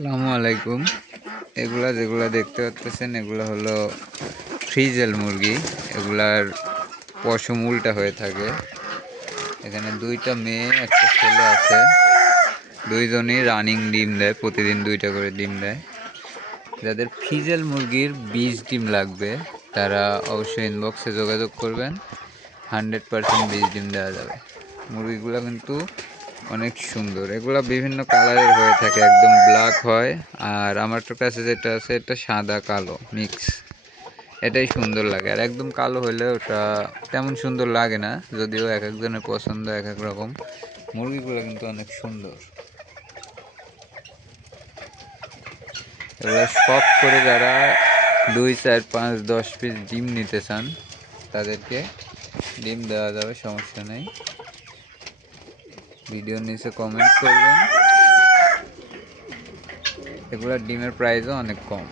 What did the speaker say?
আসসালামু আলাইকুম। এগুলা যেগুলা দেখতে পাচ্ছেন এগুলা হলো ফ্রিজেল মুরগি। এগুলার পশম উল্টা হয়ে থাকে। এখানে দুইটা মেয়ে একটা ছেলে আছে। দুইজনই রানিং ডিম দেয়, প্রতিদিন দুইটা করে ডিম দেয়। যাদের ফ্রিজেল মুরগির 20 ডিম লাগবে তারা অবশ্যই ইনবক্সে যোগাযোগ করবেন। 100% 20 ডিম দেওয়া যাবে। মুরগিগুলো কিন্তু অনেক সুন্দর। এগুলা বিভিন্ন কালারের হয়ে থাকে, একদম ব্ল্যাক হয়। আর আমার কাছে যেটা আছে এটা সাদা কালো মিক্স। এটাই সুন্দর লাগে। আর একদম কালো হলে ওটা তেমন সুন্দর লাগে না, যদিও এক একজনের পছন্দ এক এক রকম। মুরগিগুলো কিন্তু অনেক সুন্দর। এগুলো শখ করে যারা 2, 4, 5, 10 পিস ডিম নিতে চান তাদেরকে ডিম দেওয়া যাবে, সমস্যা নেই। ভিডিওর নিচে কমেন্ট করবেন। এগুলোর ডিমের প্রাইসও অনেক কম।